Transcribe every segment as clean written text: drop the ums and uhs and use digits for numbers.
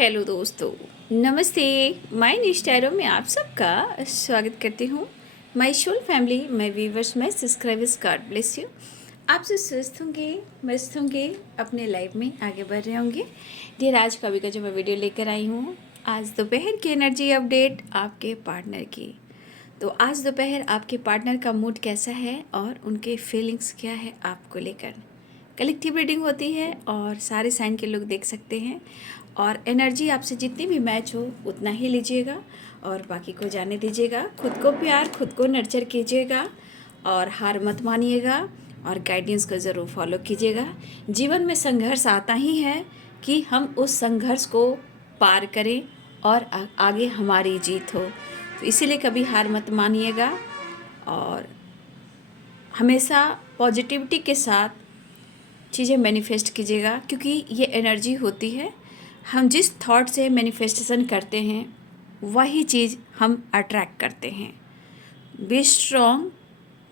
Hello दोस्तों, नमस्ते। My निष्ठारों में आप सबका स्वागत करती हूँ। My soul family, my viewers, my subscribers, God bless you. आप सब स्वस्थ होंगे, मस्त होंगे, अपने लाइफ में आगे बढ़ रहे होंगे। डियर, आज का भी का जो मैं वीडियो लेकर आई हूँ, आज दोपहर की एनर्जी अपडेट आपके पार्टनर की। तो आज दोपहर आपके पार्टनर का मूड कैसा है और उनके फीलिंग्स क्या है आपको लेकर। कलेक्टिव रीडिंग होती है और सारे साइन के लोग देख सकते हैं, और एनर्जी आपसे जितनी भी मैच हो उतना ही लीजिएगा और बाकी को जाने दीजिएगा। खुद को प्यार, खुद को नर्चर कीजिएगा और हार मत मानिएगा और गाइडेंस को ज़रूर फॉलो कीजिएगा। जीवन में संघर्ष आता ही है कि हम उस संघर्ष को पार करें और आगे हमारी जीत हो। तो इसीलिए कभी हार मत मानिएगा और हमेशा पॉजिटिविटी के साथ चीज़ें मैनिफेस्ट कीजिएगा, क्योंकि ये एनर्जी होती है। हम जिस थॉट से मैनिफेस्टेशन करते हैं वही चीज़ हम अट्रैक्ट करते हैं। बी स्ट्रॉन्ग,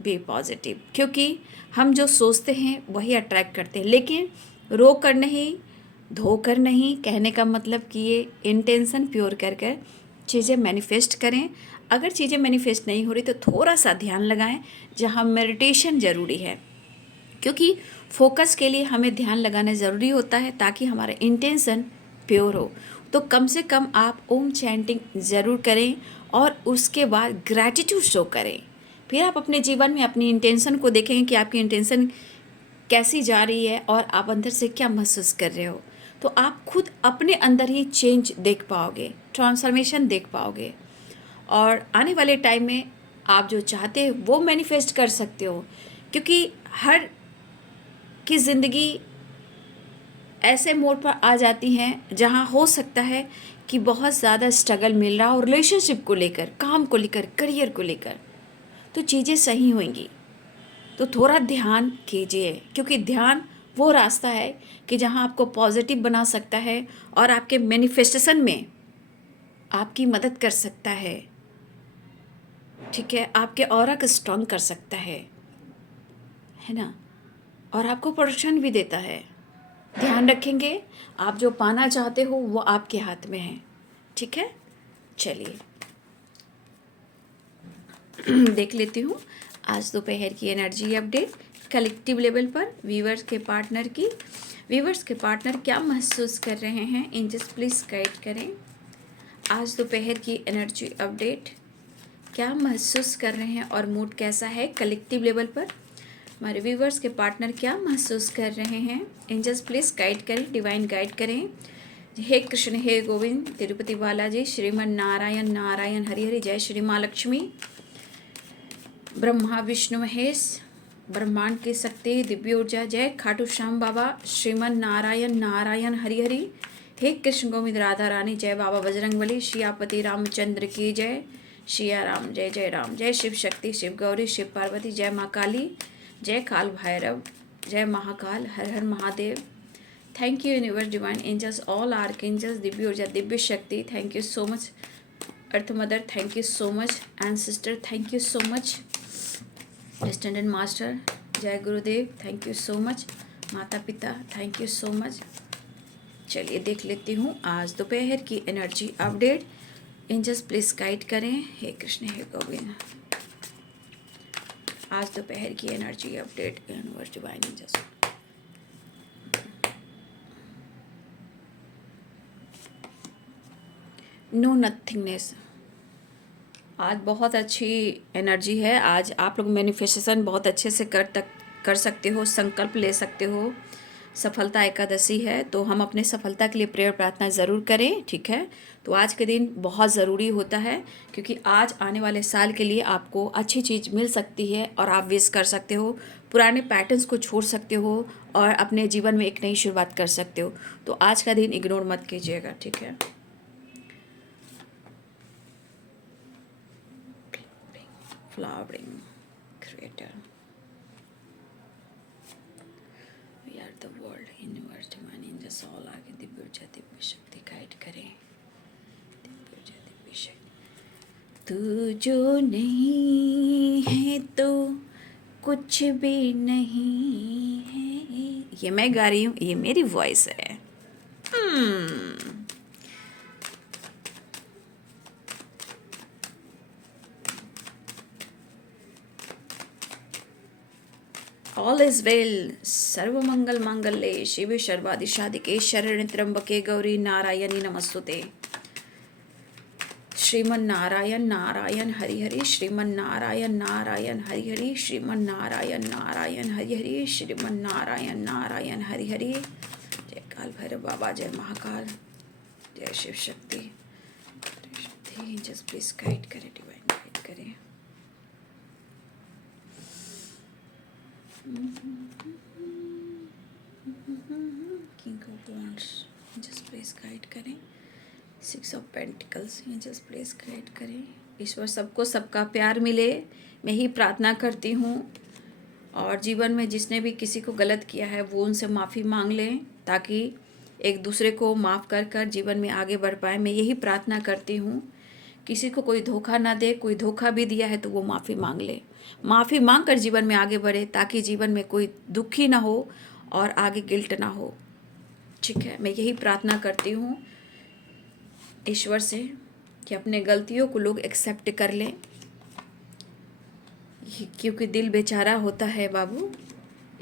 बी पॉजिटिव, क्योंकि हम जो सोचते हैं वही अट्रैक्ट करते हैं। लेकिन रो कर नहीं, धो कर नहीं, कहने का मतलब कि ये इंटेंशन प्योर कर कर चीज़ें मैनिफेस्ट करें। अगर चीज़ें मैनिफेस्ट नहीं हो रही तो थोड़ा सा ध्यान लगाएं, जहाँ मेडिटेशन ज़रूरी है, क्योंकि फोकस के लिए हमें ध्यान लगाना ज़रूरी होता है ताकि हमारा इंटेंशन प्योर हो। तो कम से कम आप ओम चैंटिंग ज़रूर करें और उसके बाद ग्रैटिट्यूड शो करें। फिर आप अपने जीवन में अपनी इंटेंशन को देखेंगे कि आपकी इंटेंशन कैसी जा रही है और आप अंदर से क्या महसूस कर रहे हो। तो आप खुद अपने अंदर ही चेंज देख पाओगे, ट्रांसफॉर्मेशन देख पाओगे, और आने वाले टाइम में आप जो चाहते हो वो मैनिफेस्ट कर सकते हो। क्योंकि हर की ज़िंदगी ऐसे मोड पर आ जाती हैं जहां हो सकता है कि बहुत ज़्यादा स्ट्रगल मिल रहा हो रिलेशनशिप को लेकर, काम को लेकर, करियर को लेकर, तो चीज़ें सही होंगी। तो थोड़ा ध्यान कीजिए, क्योंकि ध्यान वो रास्ता है कि जहां आपको पॉजिटिव बना सकता है और आपके मैनिफेस्टेशन में आपकी मदद कर सकता है। ठीक है, आपके ऑरा को स्ट्रॉन्ग कर सकता है ना, और आपको प्रोटेक्शन भी देता है। ध्यान रखेंगे, आप जो पाना चाहते हो वो आपके हाथ में है। ठीक है, चलिए देख लेती हूँ आज दोपहर की एनर्जी अपडेट कलेक्टिव लेवल पर व्यूवर्स के पार्टनर की। व्यूवर्स के पार्टनर क्या महसूस कर रहे हैं, एंजल्स प्लीज़ गाइड करें। आज दोपहर की एनर्जी अपडेट क्या महसूस कर रहे हैं और मूड कैसा है कलेक्टिव लेवल पर। हमारे व्यूवर्स के पार्टनर क्या महसूस कर रहे हैं, एंजल्स प्लीज़ गाइड करें, डिवाइन गाइड करें। हे कृष्ण, हे गोविंद, तिरुपति बालाजी, श्रीमन नारायण नारायण हरि हरि, जय श्री माँ लक्ष्मी, ब्रह्मा विष्णु महेश, ब्रह्मांड की शक्ति, दिव्य ऊर्जा, जय खाटू श्याम बाबा, श्रीमन नारायण नारायण हरि हरि। हे कृष्ण गोविंद राधा रानी, जय बाबा बजरंगबली, शियापति रामचंद्र की जय, शिया राम, जय जय राम, जय शिव शक्ति, शिव गौरी, शिव पार्वती, जय माँ काली, जय काल भैरव, जय महाकाल, हर हर Mahadev. Thank you universe, divine angels, all archangels, दिव्य ऊर्जा, दिव्य शक्ति, thank you so much. Earth mother, thank you so much. Ancestor, thank you so much. Standard master, जय Gurudev, thank you so much. माता पिता, थैंक यू सो मच। चलिए देख लेती हूँ आज दोपहर की energy update. Angels please guide करें। हे कृष्ण, हे गोविंद, आज दोपहर की energy update universe divine angels. No nothingness, आज बहुत अच्छी एनर्जी है। आज आप लोग मैनिफेस्टेशन बहुत अच्छे से कर सकते हो, संकल्प ले सकते हो। सफलता एकादशी है तो हम अपने सफलता के लिए प्रेयर प्रार्थना ज़रूर करें। ठीक है, तो आज के दिन बहुत ज़रूरी होता है, क्योंकि आज आने वाले साल के लिए आपको अच्छी चीज़ मिल सकती है और आप विश कर सकते हो, पुराने पैटर्न्स को छोड़ सकते हो और अपने जीवन में एक नई शुरुआत कर सकते हो। तो आज का दिन इग्नोर मत कीजिएगा। ठीक है, flowering creator, we are the world, universe, divine angels, all आगे दिव्य ऊर्जा, दिव्य शक्ति गाइड करें। दिव्य ऊर्जा, दिव्य शक्ति। तू जो नहीं है तो कुछ भी नहीं है, ये मैं गा रही हूँ, ये मेरी वॉइस है। ऑल इज वेल, सर्वमंगल मांगल्ये शिवे सर्वादि साधिके शरण्ये त्र्यंबके गौरी नारायणी नमस्तुते। श्रीमन नारायण नारायण हरि हरि, श्रीमन नारायण नारायण हरि हरि, श्रीमन नारायण नारायण हरि हरि, श्रीमन नारायण नारायण हरि हरि। जय काल भैरव बाबा, जय महाकाल, जय Shiv Shakti. Just please guide करें, डिवाइन गाइड करें। King of wands, just please guide करें। 6 of pentacles, just please guide करें। ईश्वर सबको सबका प्यार मिले, मैं ही प्रार्थना करती हूँ। और जीवन में जिसने भी किसी को गलत किया है वो उनसे माफ़ी मांग लें, ताकि एक दूसरे को माफ़ कर कर जीवन में आगे बढ़ पाए। मैं यही प्रार्थना करती हूँ, किसी को कोई धोखा ना दे, कोई धोखा भी दिया है तो वो माफ़ी मांग ले, माफ़ी मांग कर जीवन में आगे बढ़े, ताकि जीवन में कोई दुखी ना हो और आगे गिल्ट ना हो। ठीक है, मैं यही प्रार्थना करती हूँ ईश्वर से कि अपने गलतियों को लोग एक्सेप्ट कर लें, क्योंकि दिल बेचारा होता है बाबू,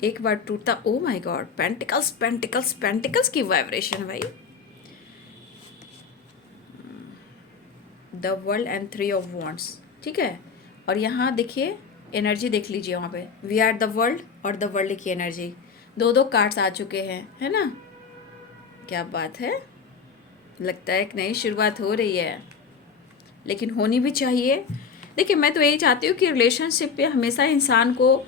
एक बार टूटता। Oh my God, pentacles pentacles pentacles की वाइब्रेशन भाई। The world and 3 of wands, ठीक है। और यहाँ देखिए एनर्जी देख लीजिए, वहाँ पे वी आर द वर्ल्ड और द वर्ल्ड की एनर्जी, दो कार्ड्स आ चुके हैं, है ना। क्या बात है, लगता है एक नई शुरुआत हो रही है, लेकिन होनी भी चाहिए। देखिए, मैं तो यही चाहती हूँ कि रिलेशनशिप पे हमेशा इंसान को,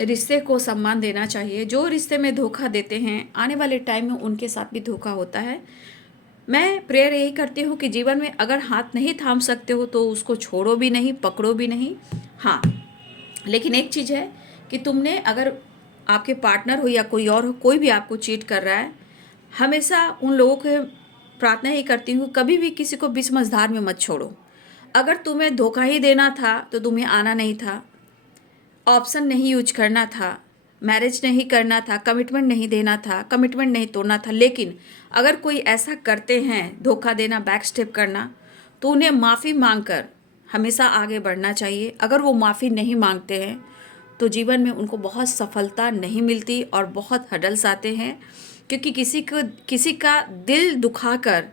रिश्ते को सम्मान देना चाहिए। जो रिश्ते में धोखा देते हैं, आने वाले टाइम में उनके साथ भी धोखा होता है। मैं प्रेयर यही करती हूँ कि जीवन में अगर हाथ नहीं थाम सकते हो तो उसको छोड़ो भी नहीं, पकड़ो भी नहीं। हाँ, लेकिन एक चीज़ है कि तुमने, अगर आपके पार्टनर हो या कोई और हो, कोई भी आपको चीट कर रहा है, हमेशा उन लोगों के प्रार्थना ही करती हूँ, कभी भी किसी को बीच मझधार में मत छोड़ो। अगर तुम्हें धोखा ही देना था तो तुम्हें आना नहीं था, ऑप्शन नहीं यूज करना था, मैरिज नहीं करना था, कमिटमेंट नहीं देना था, कमिटमेंट नहीं तोड़ना था। लेकिन अगर कोई ऐसा करते हैं, धोखा देना, बैक स्टेप करना, तो उन्हें माफ़ी मांग कर हमेशा आगे बढ़ना चाहिए। अगर वो माफ़ी नहीं मांगते हैं तो जीवन में उनको बहुत सफलता नहीं मिलती और बहुत हडल्स आते हैं, क्योंकि किसी का दिल दुखा कर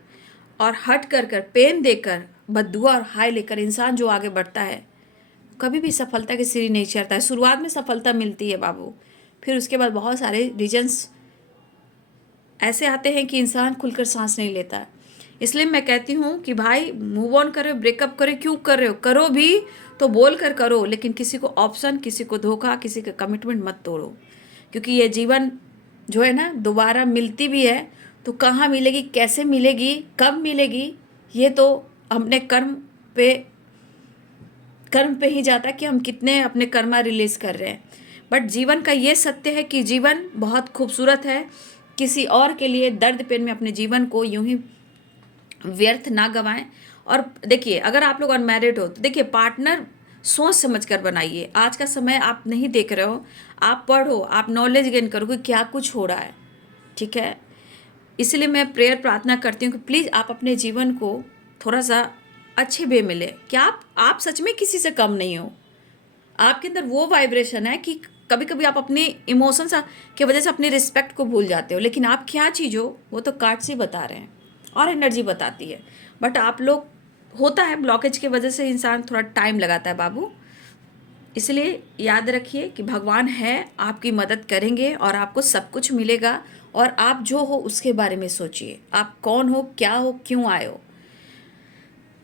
और हट कर पेन देकर, बद्दुआ और हाय लेकर इंसान जो आगे बढ़ता है, कभी भी सफलता की सीढ़ी नहीं चढ़ता है। शुरुआत में सफलता मिलती है बाबू, फिर उसके बाद बहुत सारे रीजन्स ऐसे आते हैं कि इंसान खुलकर सांस नहीं लेता है। इसलिए मैं कहती हूँ कि भाई मूव ऑन करो, ब्रेकअप करो, क्यों कर रहे हो, करो भी तो बोल कर करो, लेकिन किसी को ऑप्शन, किसी को धोखा, किसी का कमिटमेंट मत तोड़ो। क्योंकि ये जीवन जो है ना, दोबारा मिलती भी है तो कहाँ मिलेगी, कैसे मिलेगी, कब मिलेगी, ये तो अपने कर्म पे ही जाता है कि हम कितने अपने कर्मा रिलीज कर रहे हैं। बट जीवन का ये सत्य है कि जीवन बहुत खूबसूरत है, किसी और के लिए दर्द पेन में अपने जीवन को यूं ही व्यर्थ ना गवाएं। और देखिए, अगर आप लोग अनमैरिड हो तो देखिए, पार्टनर सोच समझ कर बनाइए। आज का समय आप नहीं देख रहे हो, आप पढ़ो, आप नॉलेज गेन करो कि क्या कुछ हो रहा है, ठीक है। इसलिए मैं प्रेयर प्रार्थना करती हूँ कि प्लीज़ आप अपने जीवन को थोड़ा सा अच्छे वे मिले, कि आप सच में किसी से कम नहीं हो। आपके अंदर वो वाइब्रेशन है कि कभी कभी आप अपने इमोशंस की वजह से अपनी रिस्पेक्ट को भूल जाते हो, लेकिन आप क्या चीज़ हो वो तो कार्ड से बता रहे हैं और एनर्जी बताती है। बट आप लोग, होता है ब्लॉकेज की वजह से इंसान थोड़ा टाइम लगाता है बाबू। इसलिए याद रखिए कि भगवान है, आपकी मदद करेंगे और आपको सब कुछ मिलेगा। और आप जो हो उसके बारे में सोचिए, आप कौन हो, क्या हो, क्यों आए हो,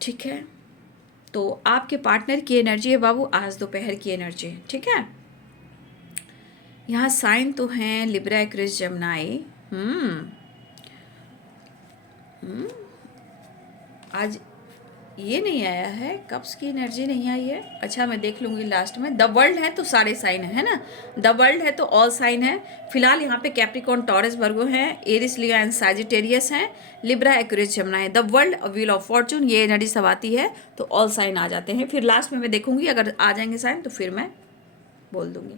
ठीक है। तो आपके पार्टनर की एनर्जी है बाबू, आज दोपहर की एनर्जी, ठीक है। यहाँ साइन तो हैं लिब्रा, एक्विरियस, जेमिनी। आज ये नहीं आया है, कप्स की एनर्जी नहीं आई है। अच्छा, मैं देख लूँगी लास्ट में। द वर्ल्ड है तो सारे साइन है ना, द वर्ल्ड है तो ऑल साइन है। फिलहाल यहाँ पे कैप्रिकॉर्न, टॉरस, वर्गो हैं, एरिस, लियो एंड सैजिटेरियस हैं, लिब्रा, एक्विरियस, जेमिनी है। The world, wheel of Fortune, ये एनर्जी सब आती है तो ऑल साइन आ जाते हैं। फिर लास्ट में मैं देखूंगी, अगर आ जाएंगे साइन तो फिर मैं बोल दूंगी।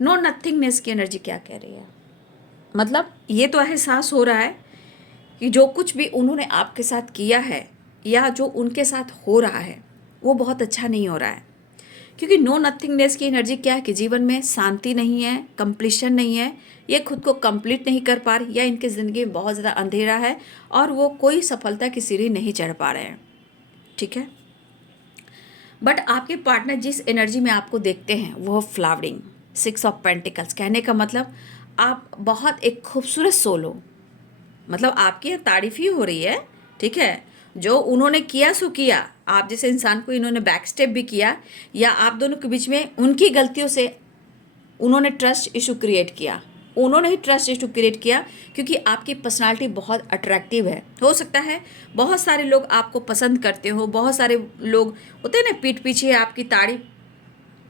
नो नथिंगनेस की एनर्जी क्या कह रही है, मतलब ये तो एहसास हो रहा है कि जो कुछ भी उन्होंने आपके साथ किया है या जो उनके साथ हो रहा है वो बहुत अच्छा नहीं हो रहा है। क्योंकि नो नथिंगनेस की एनर्जी क्या है कि जीवन में शांति नहीं है, कंप्लीशन नहीं है, ये खुद को कंप्लीट नहीं कर पा रही, या इनकी ज़िंदगी में बहुत ज़्यादा अंधेरा है और वो कोई सफलता की सीढ़ी नहीं चढ़ पा रहे हैं। ठीक है, बट आपके पार्टनर जिस एनर्जी में आपको देखते हैं वो फ्लावरिंग, 6 ऑफ पेंटिकल्स। कहने का मतलब आप बहुत एक खूबसूरत सोल हो, मतलब आपकी यहाँ तारीफ ही हो रही है। ठीक है, जो उन्होंने किया सो किया, आप जैसे इंसान को इन्होंने बैक स्टेप भी किया, या आप दोनों के बीच में उनकी गलतियों से उन्होंने ट्रस्ट इशू क्रिएट किया, उन्होंने ही ट्रस्ट इशू क्रिएट किया, क्योंकि आपकी पर्सनालिटी बहुत अट्रैक्टिव है। हो सकता है बहुत सारे लोग आपको पसंद करते हो, बहुत सारे लोग होते हैं ना पीठ पीछे आपकी तारीफ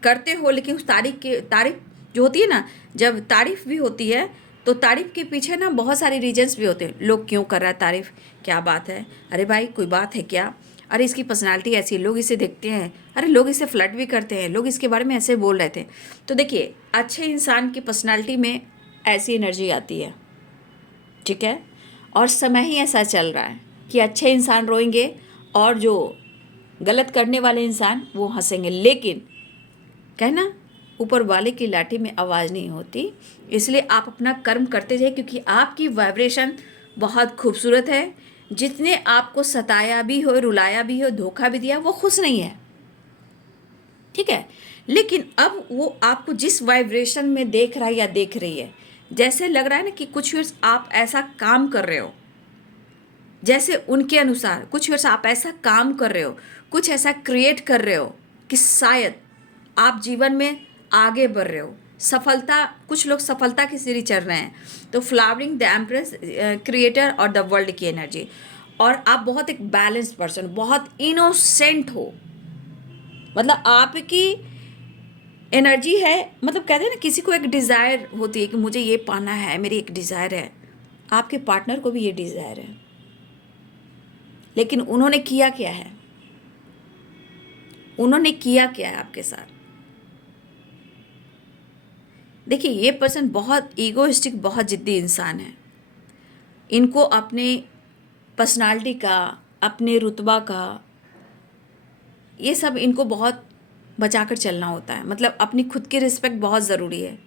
करते हो, लेकिन उस तारीफ जो होती है ना, जब तारीफ भी होती है तो तारीफ के पीछे ना बहुत सारे रीजंस भी होते हैं। लोग क्यों कर रहा है तारीफ, क्या बात है, अरे भाई कोई बात है क्या, अरे इसकी पर्सनालिटी ऐसी है, लोग इसे देखते हैं, अरे लोग इसे फ्लर्ट भी करते हैं, लोग इसके बारे में ऐसे बोल रहे थे। तो देखिए, अच्छे इंसान की पर्सनालिटी में ऐसी एनर्जी आती है। ठीक है, और समय ही ऐसा चल रहा है कि अच्छे इंसान रोएंगे और जो गलत करने वाले इंसान वो हंसेंगे। लेकिन कहना ऊपर वाले की लाठी में आवाज़ नहीं होती, इसलिए आप अपना कर्म करते जाइए, क्योंकि आपकी वाइब्रेशन बहुत खूबसूरत है। जितने आपको सताया भी हो, रुलाया भी हो, धोखा भी दिया, वो खुश नहीं है। ठीक है, लेकिन अब वो आपको जिस वाइब्रेशन में देख रहा है या देख रही है, जैसे लग रहा है ना कि कुछ वर्ष आप ऐसा काम कर रहे हो, जैसे उनके अनुसार कुछ वर्ष आप ऐसा काम कर रहे हो, कुछ ऐसा क्रिएट कर रहे हो कि शायद आप जीवन में आगे बढ़ रहे हो, सफलता, कुछ लोग सफलता की सीढ़ी चढ़ रहे हैं। तो फ्लावरिंग द एम्प्रेस, क्रिएटर और द वर्ल्ड की एनर्जी। और आप बहुत एक बैलेंस्ड पर्सन, बहुत इनोसेंट हो, मतलब आपकी एनर्जी है, मतलब कहते हैं ना किसी को एक डिज़ायर होती है कि मुझे ये पाना है, मेरी एक डिज़ायर है, आपके पार्टनर को भी ये डिज़ायर है, लेकिन उन्होंने किया क्या है, उन्होंने किया क्या है आपके साथ। देखिए, ये पर्सन बहुत ईगोइस्टिक, बहुत जिद्दी इंसान है। इनको अपने पर्सनालिटी का, अपने रुतबा का, ये सब इनको बहुत बचाकर चलना होता है, मतलब अपनी खुद की रिस्पेक्ट बहुत ज़रूरी है।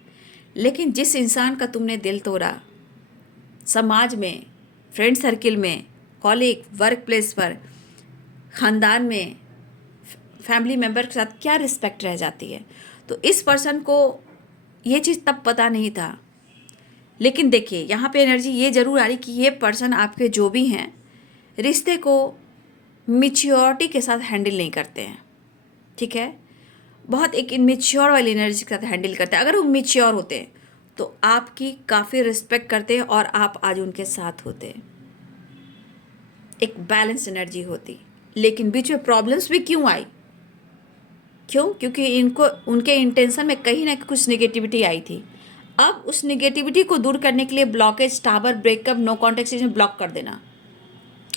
लेकिन जिस इंसान का तुमने दिल तोड़ा, समाज में, फ्रेंड सर्किल में, कॉलीग, वर्क प्लेस पर, ख़ानदान में, फैमिली मेम्बर के साथ क्या रिस्पेक्ट रह जाती है। तो इस पर्सन को ये चीज़ तब पता नहीं था, लेकिन देखिए यहाँ पे एनर्जी ये ज़रूर आ रही कि ये पर्सन आपके जो भी हैं, रिश्ते को मिच्योरिटी के साथ हैंडल नहीं करते हैं। ठीक है, बहुत एक इनमेच्योर वाली एनर्जी के साथ हैंडल करते हैं। अगर वो मिच्योर होते हैं तो आपकी काफ़ी रिस्पेक्ट करते हैं और आप आज उनके साथ होते, एक बैलेंस एनर्जी होती। लेकिन बीच में प्रॉब्लम्स भी क्यों आई, क्यों, क्योंकि इनको उनके इंटेंशन में कहीं ना कुछ नेगेटिविटी आई थी। अब उस नेगेटिविटी को दूर करने के लिए blockage, tower, breakup, no contact में ब्लॉक कर देना,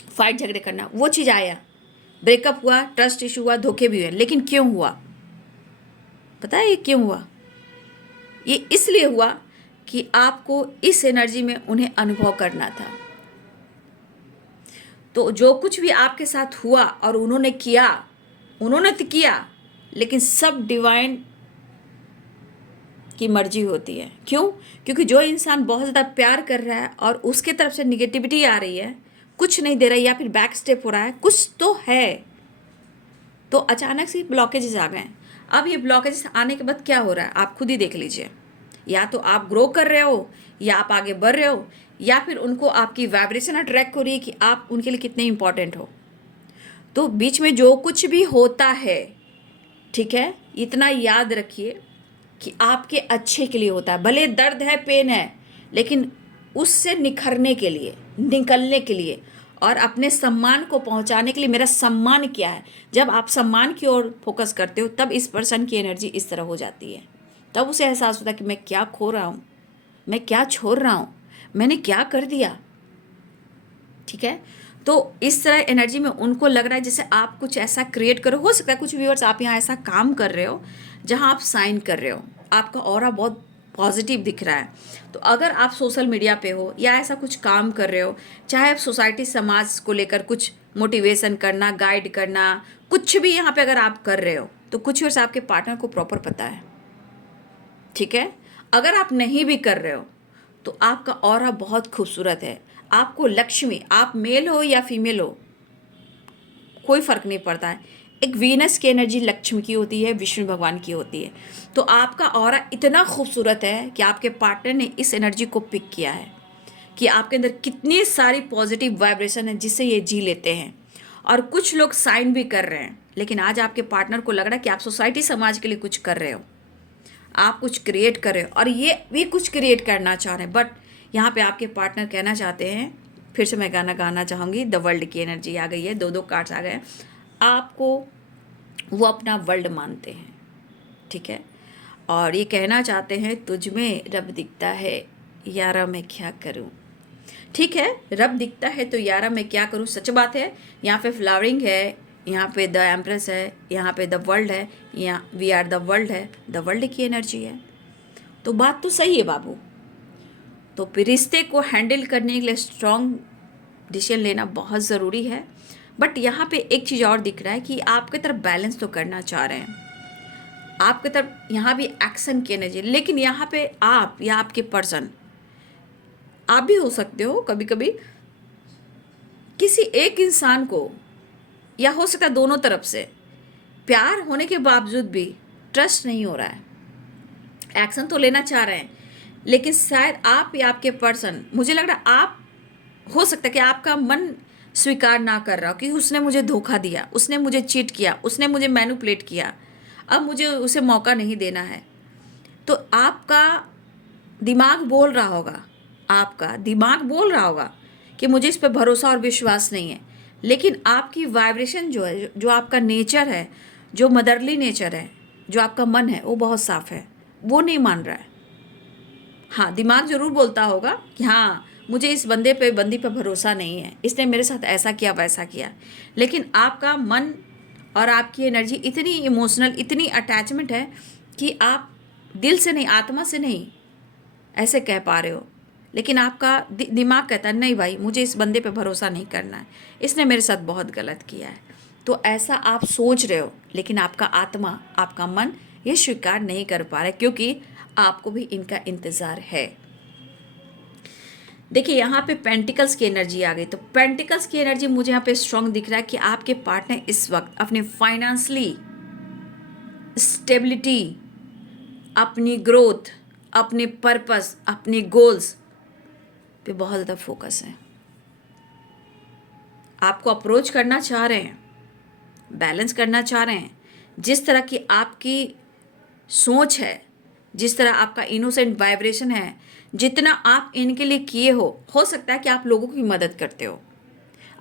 फाइट झगड़े करना, वो चीज़ आया, ब्रेकअप हुआ, ट्रस्ट इशू हुआ, धोखे भी हुए। लेकिन क्यों हुआ पता है, ये क्यों हुआ, ये इसलिए हुआ कि आपको इस एनर्जी में उन्हें अनुभव करना था। तो जो कुछ भी आपके साथ हुआ और उन्होंने किया, उन्होंने तो किया, लेकिन सब डिवाइन की मर्जी होती है। क्यों, क्योंकि जो इंसान बहुत ज़्यादा प्यार कर रहा है और उसके तरफ से निगेटिविटी आ रही है, कुछ नहीं दे रहा है, या फिर बैक स्टेप हो रहा है, कुछ तो है, तो अचानक से ब्लॉकेजेस आ गए। अब ये ब्लॉकेजेस आने के बाद क्या हो रहा है, आप खुद ही देख लीजिए। या तो आप ग्रो कर रहे हो, या आप आगे बढ़ रहे हो, या फिर उनको आपकी वाइब्रेशन अट्रैक्ट हो रही है कि आप उनके लिए कितने इंपॉर्टेंट हो। तो बीच में जो कुछ भी होता है, ठीक है, इतना याद रखिए कि आपके अच्छे के लिए होता है। भले दर्द है, पेन है, लेकिन उससे निखरने के लिए, निकलने के लिए और अपने सम्मान को पहुंचाने के लिए। मेरा सम्मान क्या है, जब आप सम्मान की ओर फोकस करते हो तब इस पर्सन की एनर्जी इस तरह हो जाती है। तब उसे एहसास होता है कि मैं क्या खो रहा हूँ, मैं क्या छोड़ रहा हूँ, मैंने क्या कर दिया। ठीक है, तो इस तरह एनर्जी में उनको लग रहा है जैसे आप कुछ ऐसा क्रिएट करो। हो सकता है कुछ व्यूअर्स आप यहाँ ऐसा काम कर रहे हो जहाँ आप साइन कर रहे हो, आपका ऑरा बहुत पॉजिटिव दिख रहा है। तो अगर आप सोशल मीडिया पे हो या ऐसा कुछ काम कर रहे हो, चाहे आप सोसाइटी, समाज को लेकर कुछ मोटिवेशन करना, गाइड करना, कुछ भी यहाँ पे अगर आप कर रहे हो, तो कुछ वर्ष आपके पार्टनर को प्रॉपर पता है, ठीक है। अगर आप नहीं भी कर रहे हो तो आपका ऑरा बहुत खूबसूरत है। आपको लक्ष्मी, आप मेल हो या फीमेल हो, कोई फ़र्क नहीं पड़ता है। एक वीनस की एनर्जी लक्ष्मी की होती है, विष्णु भगवान की होती है। तो आपका ऑरा इतना खूबसूरत है कि आपके पार्टनर ने इस एनर्जी को पिक किया है कि आपके अंदर कितनी सारी पॉजिटिव वाइब्रेशन है जिससे ये जी लेते हैं। और कुछ लोग साइन भी कर रहे हैं, लेकिन आज आपके पार्टनर को लग रहा है कि आप सोसाइटी समाज के लिए कुछ कर रहे हो, आप कुछ क्रिएट कर रहे हो और ये भी कुछ क्रिएट करना चाह रहे हैं। बट यहाँ पे आपके पार्टनर कहना चाहते हैं, फिर से मैं गाना गाना चाहूँगी, द वर्ल्ड की एनर्जी आ गई है, दो दो कार्ड्स आ गए हैं। आपको वो अपना वर्ल्ड मानते हैं, ठीक है, और ये कहना चाहते हैं तुझ में रब दिखता है, यारा मैं क्या करूँ। ठीक है, रब दिखता है तो यारा मैं क्या करूँ, सच बात है। यहाँ पे फ्लावरिंग है, यहाँ पे द एम्प्रेस है, यहाँ पे द वर्ल्ड है, यहाँ वी आर द वर्ल्ड है, द वर्ल्ड की एनर्जी है। तो बात तो सही है बाबू। तो फिर रिश्ते को हैंडल करने के लिए स्ट्रॉन्ग डिसीजन लेना बहुत ज़रूरी है। बट यहाँ पे एक चीज़ और दिख रहा है कि आपकी तरफ बैलेंस तो करना चाह रहे हैं, आपकी तरफ यहाँ भी एक्शन की एनर्जी, लेकिन यहाँ पे आप या आपके पर्सन, आप भी हो सकते हो कभी कभी किसी एक इंसान को, या हो सकता है दोनों तरफ से प्यार होने के बावजूद भी ट्रस्ट नहीं हो रहा है। एक्शन तो लेना चाह रहे हैं, लेकिन शायद आप या आपके पर्सन, मुझे लग रहा है आप, हो सकता है कि आपका मन स्वीकार ना कर रहा हो कि उसने मुझे धोखा दिया, उसने मुझे चीट किया, उसने मुझे मैनिपुलेट किया, अब मुझे उसे मौका नहीं देना है। तो आपका दिमाग बोल रहा होगा, आपका दिमाग बोल रहा होगा कि मुझे इस पर भरोसा और विश्वास नहीं है, लेकिन आपकी वाइब्रेशन जो है, जो आपका नेचर है, जो मदरली नेचर है, जो आपका मन है, वो बहुत साफ है, वो नहीं मान रहा है। हाँ, दिमाग ज़रूर बोलता होगा कि हाँ मुझे इस बंदी पे भरोसा नहीं है, इसने मेरे साथ ऐसा किया वैसा किया, लेकिन आपका मन और आपकी एनर्जी इतनी इमोशनल, इतनी अटैचमेंट है कि आप दिल से नहीं, आत्मा से नहीं ऐसे कह पा रहे हो, लेकिन आपका दिमाग कहता है नहीं भाई, मुझे इस बंदे पे भरोसा नहीं करना है, इसने मेरे साथ बहुत गलत किया है। तो ऐसा आप सोच रहे हो, लेकिन आपका आत्मा, आपका मन ये स्वीकार नहीं कर पा रहा है, क्योंकि आपको भी इनका इंतज़ार है। देखिए यहाँ पे पेंटिकल्स की एनर्जी आ गई, तो पेंटिकल्स की एनर्जी मुझे यहाँ पे स्ट्रॉन्ग दिख रहा है कि आपके पार्टनर इस वक्त अपने फाइनेंशियली स्टेबिलिटी, अपनी ग्रोथ, अपने पर्पस, अपने गोल्स पे बहुत ज़्यादा फोकस है। आपको अप्रोच करना चाह रहे हैं, बैलेंस करना चाह रहे हैं। जिस तरह की आपकी सोच है, जिस तरह आपका इनोसेंट वाइब्रेशन है, जितना आप इनके लिए किए हो सकता है कि आप लोगों की मदद करते हो।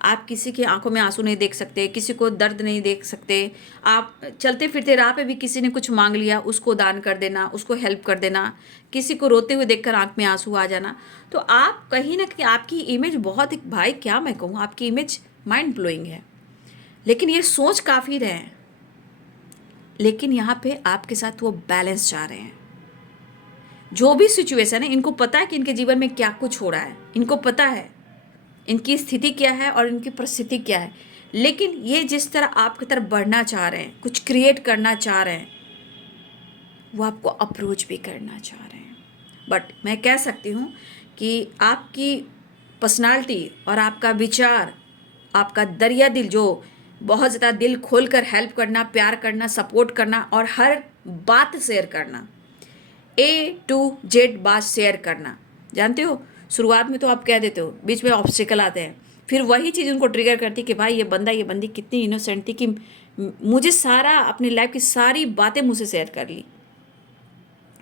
आप किसी की आंखों में आंसू नहीं देख सकते, किसी को दर्द नहीं देख सकते। आप चलते फिरते राह पे भी किसी ने कुछ मांग लिया, उसको दान कर देना, उसको हेल्प कर देना, किसी को रोते हुए देखकर आंख में आंसू आ जाना। तो आप कहीं ना कहीं, आपकी इमेज बहुत, भाई क्या मैं कहूँ, आपकी इमेज माइंड ब्लोइंग है। लेकिन ये सोच काफ़ी रहे हैं, लेकिन यहाँ पे आपके साथ वो बैलेंस चाह रहे हैं। जो भी सिचुएशन है, इनको पता है कि इनके जीवन में क्या कुछ हो रहा है, इनको पता है इनकी स्थिति क्या है और इनकी परिस्थिति क्या है, लेकिन ये जिस तरह आपकी तरफ बढ़ना चाह रहे हैं, कुछ क्रिएट करना चाह रहे हैं, वो आपको अप्रोच भी करना चाह रहे हैं। बट मैं कह सकती हूँ कि आपकी पर्सनालिटी और आपका विचार, आपका दरिया दिल, जो बहुत ज़्यादा दिल खोल कर हेल्प करना, प्यार करना, सपोर्ट करना और हर बात शेयर करना, A to Z बात शेयर करना, जानते हो शुरुआत में तो आप कह देते हो, बीच में ऑब्स्टिकल आते हैं, फिर वही चीज़ उनको ट्रिगर करती कि भाई ये बंदी कितनी इनोसेंट थी कि मुझे सारा, अपनी लाइफ की सारी बातें मुझसे शेयर कर ली,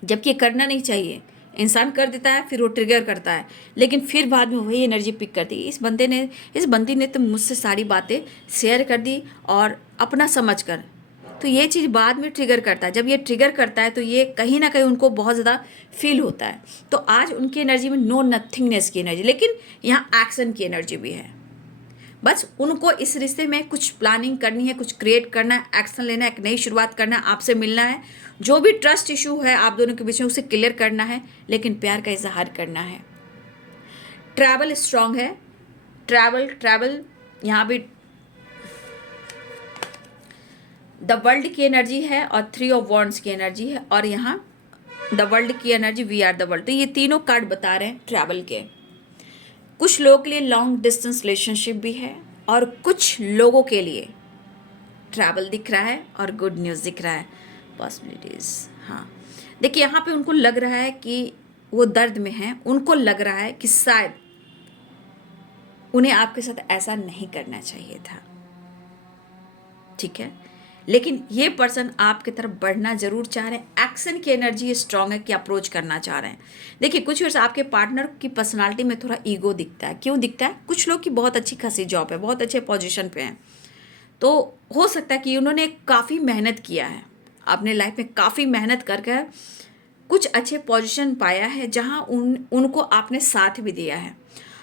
जबकि ये करना नहीं चाहिए। इंसान कर देता है, फिर वो ट्रिगर करता है, लेकिन फिर बाद में वही एनर्जी पिक करती है, इस बंदी ने तो मुझसे सारी बातें शेयर कर दी और अपना समझ कर। तो ये चीज़ बाद में ट्रिगर करता है, जब ये ट्रिगर करता है तो ये कहीं ना कहीं उनको बहुत ज़्यादा फील होता है। तो आज उनकी एनर्जी में नो नथिंगनेस की एनर्जी, लेकिन यहाँ एक्शन की एनर्जी भी है। बस उनको इस रिश्ते में कुछ प्लानिंग करनी है, कुछ क्रिएट करना है, एक्शन लेना है, एक नई शुरुआत करना है, आपसे मिलना है, जो भी ट्रस्ट इशू है आप दोनों के बीच में उसे क्लियर करना है, लेकिन प्यार का इजहार करना है। ट्रैवल स्ट्रांग है, ट्रैवल यहाँ भी द वर्ल्ड की एनर्जी है और 3 ऑफ वॉन्ड्स की एनर्जी है, और यहाँ द वर्ल्ड की energy, we are the world. तो ये तीनों कार्ड बता रहे हैं ट्रैवल के। कुछ लोगों के लिए लॉन्ग डिस्टेंस रिलेशनशिप भी है, और कुछ लोगों के लिए ट्रैवल दिख रहा है और गुड न्यूज़ दिख रहा है, पॉसिबिलिटीज़। हाँ, देखिए यहाँ पे उनको लग रहा है कि वो दर्द में हैं, उनको लग रहा है कि शायद उन्हें आपके साथ ऐसा नहीं करना चाहिए था, ठीक है, लेकिन ये पर्सन आपकी तरफ बढ़ना जरूर चाह रहे हैं। एक्शन की एनर्जी स्ट्रांग है कि अप्रोच करना चाह रहे हैं। देखिए कुछ वर्ष आपके पार्टनर की पर्सनालिटी में थोड़ा ईगो दिखता है। क्यों दिखता है? कुछ लोग की बहुत अच्छी खासी जॉब है, बहुत अच्छे पोजीशन पे हैं, तो हो सकता है कि उन्होंने काफ़ी मेहनत किया है अपने लाइफ में, काफ़ी मेहनत करके कुछ अच्छे पोजीशन पाया है जहाँ उनको आपने साथ भी दिया है।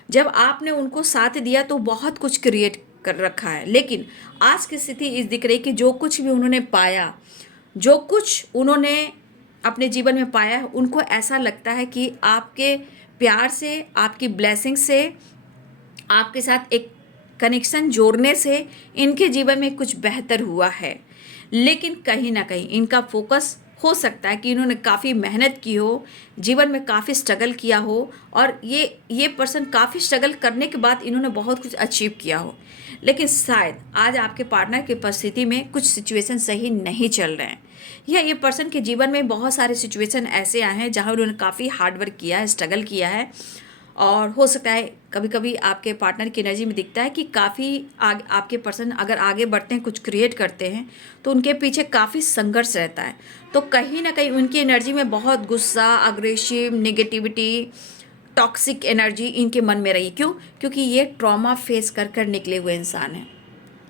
जब आपने उनको साथ दिया तो बहुत कुछ क्रिएट कर रखा है, लेकिन आज की स्थिति इस दिख रही कि जो कुछ भी उन्होंने पाया, जो कुछ उन्होंने अपने जीवन में पाया है, उनको ऐसा लगता है कि आपके प्यार से, आपकी ब्लेसिंग से, आपके साथ एक कनेक्शन जोड़ने से इनके जीवन में कुछ बेहतर हुआ है। लेकिन कहीं ना कहीं इनका फोकस हो सकता है कि इन्होंने काफ़ी मेहनत की हो, जीवन में काफ़ी स्ट्रगल किया हो, और ये पर्सन काफ़ी स्ट्रगल करने के बाद इन्होंने बहुत कुछ अचीव किया हो, लेकिन शायद आज आपके पार्टनर की परिस्थिति में कुछ सिचुएशन सही नहीं चल रहे हैं, या ये पर्सन के जीवन में बहुत सारे सिचुएशन ऐसे आए हैं जहाँ उन्होंने काफ़ी हार्डवर्क किया है, स्ट्रगल किया है, और हो सकता है कभी कभी आपके पार्टनर की एनर्जी में दिखता है कि काफ़ी आपके पर्सन अगर आगे बढ़ते हैं, कुछ क्रिएट करते हैं, तो उनके पीछे काफ़ी संघर्ष रहता है। तो कहीं ना कहीं उनकी एनर्जी में बहुत गुस्सा, अग्रेसिव, नेगेटिविटी, टॉक्सिक एनर्जी इनके मन में रही। क्यों? क्योंकि ये ट्रॉमा फेस कर कर निकले हुए इंसान हैं,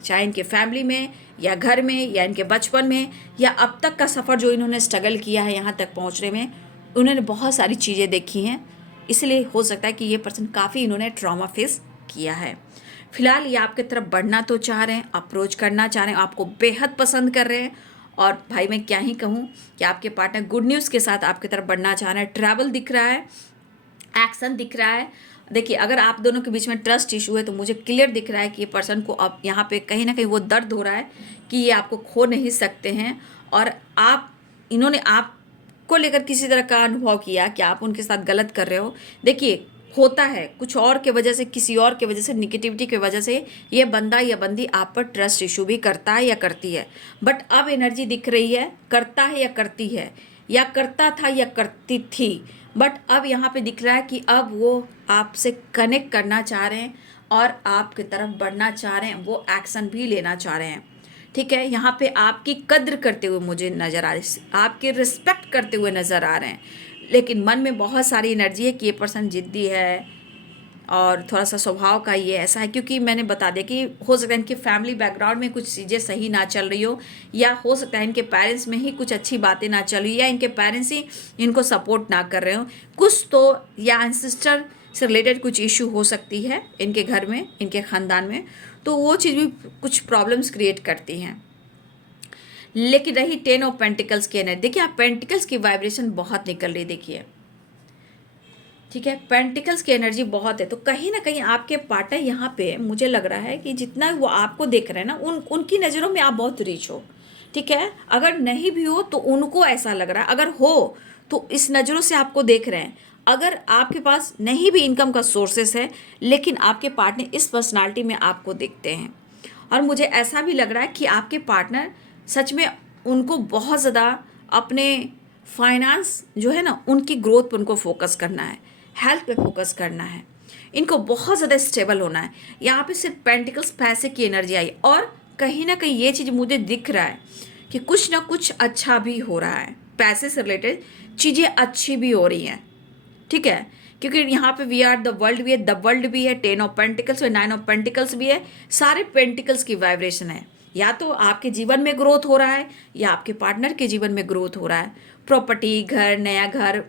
चाहे इनके फैमिली में या घर में या इनके बचपन में, या अब तक का सफ़र जो इन्होंने स्ट्रगल किया है यहाँ तक पहुँचने में, उन्होंने बहुत सारी चीज़ें देखी हैं। इसलिए हो सकता है कि ये पर्सन काफ़ी इन्होंने ट्रॉमा फेस किया है। फिलहाल ये आपकी तरफ बढ़ना तो चाह रहे हैं, अप्रोच करना चाह रहे हैं, आपको बेहद पसंद कर रहे हैं, और भाई मैं क्या ही कहूँ कि आपके पार्टनर गुड न्यूज़ के साथ आपकी तरफ बढ़ना चाह रहे हैं। ट्रैवल दिख रहा है, एक्शन दिख रहा है। देखिए अगर आप दोनों के बीच में ट्रस्ट इशू है तो मुझे क्लियर दिख रहा है कि ये पर्सन को अब यहाँ पे कहीं ना कहीं वो दर्द हो रहा है कि ये आपको खो नहीं सकते हैं, और इन्होंने आपको लेकर किसी तरह का अनुभव किया कि आप उनके साथ गलत कर रहे हो। देखिए होता है कुछ और के वजह से, किसी और के वजह से, निगेटिविटी की वजह से ये बंदा या बंदी आप पर ट्रस्ट इशू भी करता है या करती है, बट अब एनर्जी दिख रही है करता है या करती है, या करता था या करती थी, बट अब यहाँ पे दिख रहा है कि अब वो आपसे कनेक्ट करना चाह रहे हैं और आपकी तरफ बढ़ना चाह रहे हैं, वो एक्शन भी लेना चाह रहे हैं, ठीक है। यहाँ पे आपकी कद्र करते हुए मुझे नज़र आ रही है, आपकी रिस्पेक्ट करते हुए नज़र आ रहे हैं, लेकिन मन में बहुत सारी एनर्जी है कि ये पर्सन जिद्दी है और थोड़ा सा स्वभाव का ये ऐसा है। क्योंकि मैंने बता दिया कि हो सकता है इनके फैमिली बैकग्राउंड में कुछ चीज़ें सही ना चल रही हो, या हो सकता है इनके पेरेंट्स में ही कुछ अच्छी बातें ना चल रही, या इनके पेरेंट्स ही इनको सपोर्ट ना कर रहे हो कुछ, तो या एंसेस्टर से रिलेटेड कुछ इशू हो सकती है इनके घर में, इनके ख़ानदान में, तो वो चीज़ भी कुछ प्रॉब्लम्स क्रिएट करती हैं। लेकिन रही 10 ऑफ पेंटिकल्स की एनर्जी, देखिए आप पेंटिकल्स की वाइब्रेशन बहुत निकल रही, देखिए ठीक है, पेंटिकल्स की एनर्जी बहुत है, तो कहीं ना कहीं आपके पार्टनर यहाँ पे मुझे लग रहा है कि जितना वो आपको देख रहे हैं ना, उनकी नज़रों में आप बहुत रिच हो, ठीक है। अगर नहीं भी हो तो उनको ऐसा लग रहा है, अगर हो तो इस नज़रों से आपको देख रहे हैं। अगर आपके पास नहीं भी इनकम का सोर्सेस है, लेकिन आपके पार्टनर इस पर्सनालिटी में आपको देखते हैं, और मुझे ऐसा भी लग रहा है कि आपके पार्टनर सच में उनको बहुत ज़्यादा अपने फाइनेंस जो है ना, उनकी ग्रोथ पर उनको फोकस करना है, हेल्थ पे फोकस करना है, इनको बहुत ज़्यादा स्टेबल होना है। यहाँ पे सिर्फ पेंटिकल्स पैसे की एनर्जी आई, और कहीं ना कहीं ये चीज़ मुझे दिख रहा है कि कुछ ना कुछ अच्छा भी हो रहा है, पैसे से रिलेटेड चीज़ें अच्छी भी हो रही हैं, ठीक है। क्योंकि यहाँ पे वी आर द वर्ल्ड भी है, द वर्ल्ड भी है, 10 ऑफ पेंटिकल्स और 9 ऑफ पेंटिकल्स भी है, सारे पेंटिकल्स की वाइब्रेशन है। या तो आपके जीवन में ग्रोथ हो रहा है या आपके पार्टनर के जीवन में ग्रोथ हो रहा है, प्रॉपर्टी, घर, नया घर,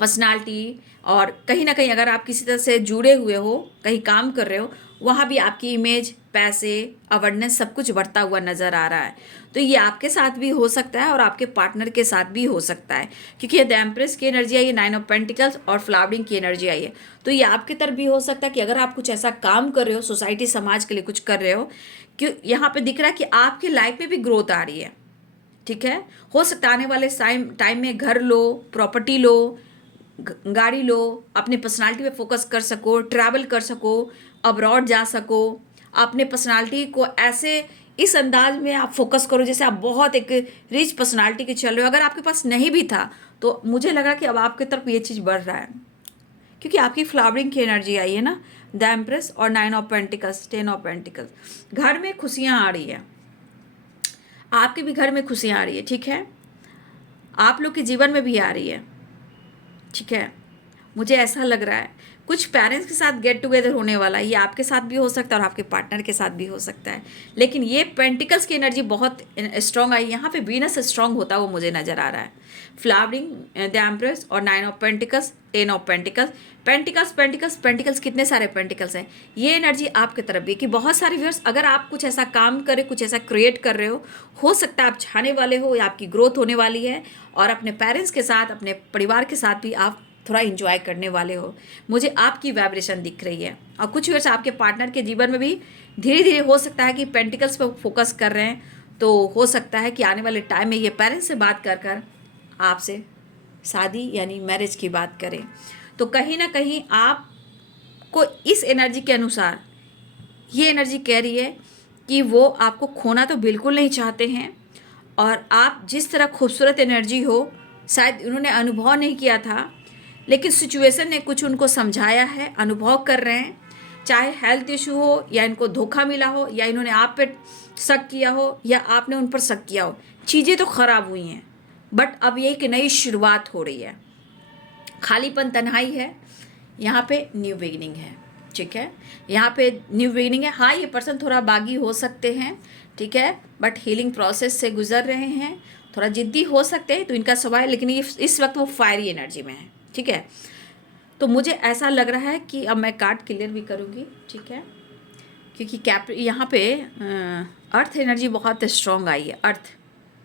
पर्सनालिटी, और कहीं ना कहीं अगर आप किसी तरह से जुड़े हुए हो, कहीं काम कर रहे हो, वहाँ भी आपकी इमेज, पैसे, अवेयरनेस सब कुछ बढ़ता हुआ नज़र आ रहा है। तो ये आपके साथ भी हो सकता है और आपके पार्टनर के साथ भी हो सकता है, क्योंकि ये द एम्प्रेस की एनर्जी आई है, 9 ऑफ पेंटिकल्स और फ्लावरिंग की एनर्जी आई है। तो ये आपकी तरफ भी हो सकता है कि अगर आप कुछ ऐसा काम कर रहे हो, सोसाइटी समाज के लिए कुछ कर रहे हो, कि यहाँ पे दिख रहा है कि आपकी लाइफ में भी ग्रोथ आ रही है। ठीक है, हो सकता है आने वाले टाइम में घर लो, प्रॉपर्टी लो, गाड़ी लो, अपने पर्सनालिटी पे फोकस कर सको, ट्रैवल कर सको, अब्रॉड जा सको, अपने पर्सनालिटी को ऐसे इस अंदाज में आप फोकस करो जैसे आप बहुत एक रिच पर्सनालिटी के चल रहे हो। अगर आपके पास नहीं भी था तो मुझे लगा कि अब आपकी तरफ ये चीज़ बढ़ रहा है, क्योंकि आपकी फ्लावरिंग की एनर्जी आई है ना, द एम्प्रेस और 9 ऑफ पेंटिकल्स, 10 ऑफ पेंटिकल्स। घर में खुशियाँ आ रही है, आपके भी घर में खुशियाँ आ रही है। ठीक है, आप लोग के जीवन में भी आ रही है। ठीक है, मुझे ऐसा लग रहा है कुछ पेरेंट्स के साथ गेट टुगेदर होने वाला है। ये आपके साथ भी हो सकता है और आपके पार्टनर के साथ भी हो सकता है, लेकिन ये पेंटिकल्स की एनर्जी बहुत स्ट्रांग आई। यहाँ पे वीनस स्ट्रांग होता हुआ मुझे नजर आ रहा है। फ्लावरिंग, द एम्प्रेस और 9 of pentacles, 10 of pentacles. Pentacles pentacles pentacles, कितने सारे पेंटिकल्स हैं। ये एनर्जी आपके तरफ भी कि बहुत सारे व्यूअर्स, अगर आप कुछ ऐसा काम करे, कुछ ऐसा क्रिएट कर रहे हो सकता है आप चाहने वाले हो या आपकी ग्रोथ होने वाली है, और अपने पेरेंट्स के साथ, अपने परिवार के साथ भी आप थोड़ा इंजॉय करने वाले हो। मुझे आपकी वाइब्रेशन दिख रही है। और कुछ व्यूअर्स आपके पार्टनर के जीवन में भी धीरे धीरे हो सकता है कि पेंटिकल्स पर फोकस कर रहे हैं, तो हो सकता है कि आने वाले टाइम में ये पेरेंट्स से बात कर कर आपसे शादी यानी मैरिज की बात करें। तो कहीं ना कहीं आपको इस एनर्जी के अनुसार ये एनर्जी कह रही है कि वो आपको खोना तो बिल्कुल नहीं चाहते हैं, और आप जिस तरह खूबसूरत एनर्जी हो शायद उन्होंने अनुभव नहीं किया था, लेकिन सिचुएशन ने कुछ उनको समझाया है, अनुभव कर रहे हैं। चाहे हेल्थ इशू हो, या इनको धोखा मिला हो, या इन्होंने आप पे शक किया हो, या आपने उन पर शक किया हो, चीज़ें तो ख़राब हुई हैं, बट अब ये एक नई शुरुआत हो रही है। खालीपन, तन्हाई है, यहाँ पे न्यू बिगिनिंग है। ठीक है, यहाँ पे न्यू बिगिनिंग है। हाँ, ये पर्सन थोड़ा बागी हो सकते हैं, ठीक है, बट हीलिंग प्रोसेस से गुजर रहे हैं, थोड़ा जिद्दी हो सकते हैं, तो इनका स्वभाव है, लेकिन ये इस वक्त वो फायरी एनर्जी में है। ठीक है, तो मुझे ऐसा लग रहा है कि अब मैं कार्ड क्लियर भी करूँगी। ठीक है, क्योंकि यहाँ पे अर्थ एनर्जी बहुत स्ट्रॉन्ग आई है। अर्थ,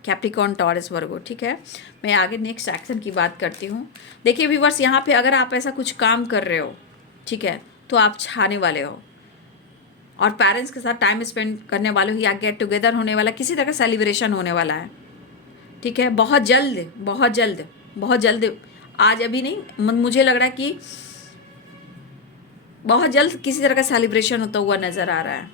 कैप्रिकॉर्न, टॉरस, वर्गो। ठीक है, मैं आगे नेक्स्ट एक्शन की बात करती हूँ। देखिए व्यूअर्स, यहाँ पे अगर आप ऐसा कुछ काम कर रहे हो, ठीक है, तो आप छाने वाले हो, और पेरेंट्स के साथ टाइम स्पेंड करने वाले हो, या गेट टुगेदर होने वाला, किसी तरह का सेलिब्रेशन होने वाला है। ठीक है, बहुत जल्द बहुत जल्द बहुत जल्द, आज अभी नहीं, मुझे लग रहा है कि बहुत जल्द किसी तरह का सेलिब्रेशन होता हुआ नजर आ रहा है।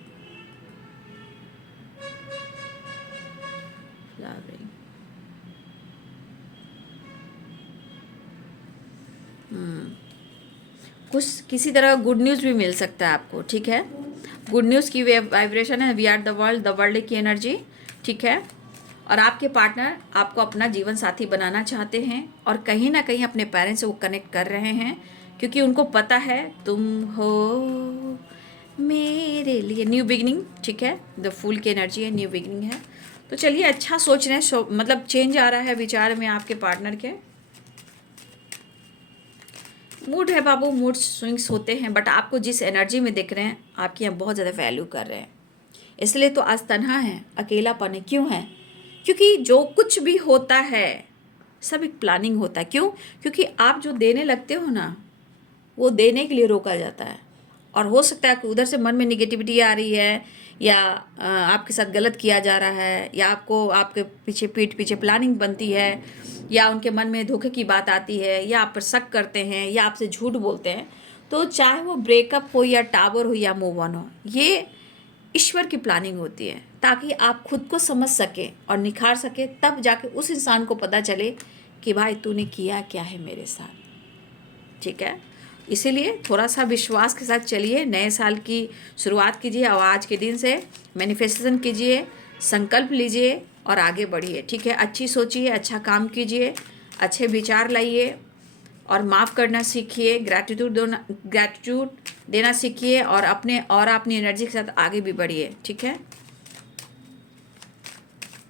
कुछ किसी तरह गुड न्यूज़ भी मिल सकता है आपको। ठीक है, गुड न्यूज़ की वाइब्रेशन है। वी आर द वर्ल्ड की एनर्जी। ठीक है, और आपके पार्टनर आपको अपना जीवन साथी बनाना चाहते हैं, और कहीं ना कहीं अपने पेरेंट्स से वो कनेक्ट कर रहे हैं, क्योंकि उनको पता है तुम हो मेरे लिए न्यू बिगिनिंग। ठीक है, द फूल की एनर्जी है, न्यू बिगिनिंग है। तो चलिए, अच्छा सोच रहे हैं, मतलब चेंज आ रहा है विचार में आपके पार्टनर के। मूड है बाबू, मूड स्विंग्स होते हैं, बट आपको जिस एनर्जी में दिख रहे हैं, आपकी यहाँ बहुत ज़्यादा वैल्यू कर रहे हैं, इसलिए तो आज तन्हा है, अकेलापन है। क्यों है? क्योंकि जो कुछ भी होता है सब एक प्लानिंग होता है। क्यों? क्योंकि आप जो देने लगते हो ना, वो देने के लिए रोका जाता है, और हो सकता है कि उधर से मन में निगेटिविटी आ रही है, या आपके साथ गलत किया जा रहा है, या आपको आपके पीछे पीठ पीछे प्लानिंग बनती है, या उनके मन में धोखे की बात आती है, या आप पर शक करते हैं, या आपसे झूठ बोलते हैं। तो चाहे वो ब्रेकअप हो, या टावर हो, या मूव ऑन हो, ये ईश्वर की प्लानिंग होती है, ताकि आप खुद को समझ सके और निखार सके, तब जाके उस इंसान को पता चले कि भाई तूने किया क्या है मेरे साथ। ठीक है, इसीलिए थोड़ा सा विश्वास के साथ चलिए, नए साल की शुरुआत कीजिए, और आज के दिन से मैनिफेस्टेशन कीजिए, संकल्प लीजिए और आगे बढ़िए। ठीक है, अच्छी सोचिए, अच्छा काम कीजिए, अच्छे विचार लाइए, और माफ़ करना सीखिए, ग्रैटिट्यूड देना सीखिए, और अपनी एनर्जी के साथ आगे भी बढ़िए। ठीक है,